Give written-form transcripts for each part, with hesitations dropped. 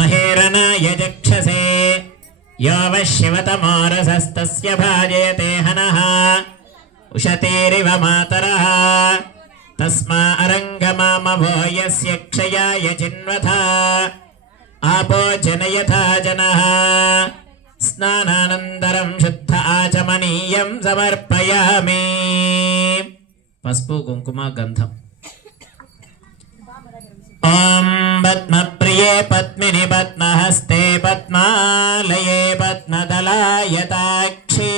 महेरनाय जक्षसे यो वः शिवतमोरसस्तस्य भाजयते हनः उशतीरिव मातरः तस्मा अरङ्गमामभो यस्य क्षयाय चिन्वथा आपो जनयथा जनः स्नानानन्तरं शुद्ध आचमनीयं समर्पयामि पस्पु कुङ्कुम गन्धम् ॐ पद्मप्रिये पद्मिनि पद्महस्ते पद्मालये पद्मदलायताक्षी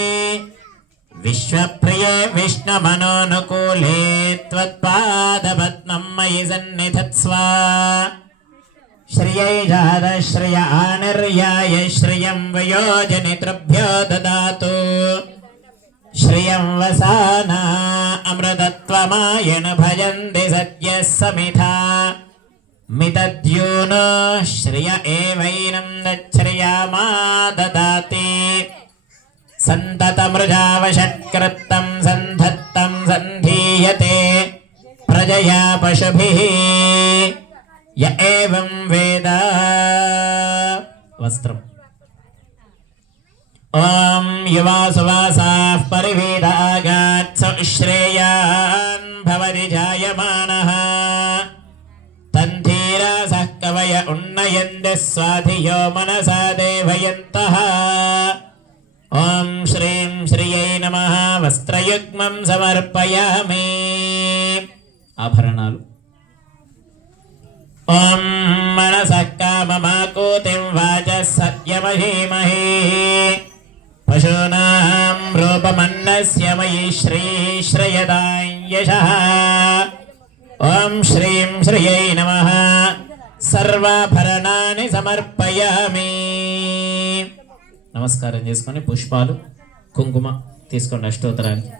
विश्वप्रिये विष्णुमनोनुकूले त्वत्पादपद्मं मयि सन्निधत्स्व श्रियै जातश्रिय आनिर्याय श्रियं वयोजनितृभ्यो ददातु श्रियं वसाना अमृतत्वमायण भजन्ति सद्यः समिधा मितद्यूनो श्रिय एवैनं दच्छ्रियामा ददाति सन्ततमृजावषट्कृतं सन्धत्तं सन्धीयते प्रजया पशुभिः य एवं वेद वस्त्रम् ॐ युवासुवासाः परिवेदागात् श्रेयान् भवति जायमानः तन्धीरासः कवय उन्नयन्ति स्वाधियो मनसा देवयन्तः ॐ श्रीं श्रियै नमः वस्त्रयुग्मं समर्पयामि आभरणालु ॐ मनसः काममाकूतिं वाचः सत्यमहीमहि पशूनां रूपमन्नस्य मयि श्रीश्रयदां यशः ॐ श्रीं श्रियै नमः सर्वाभरणानि समर्पयामि నమస్కారం చేసుకొని పుష్పాలు కుంకుమ తీసుకోండి అష్టోత్తరానికి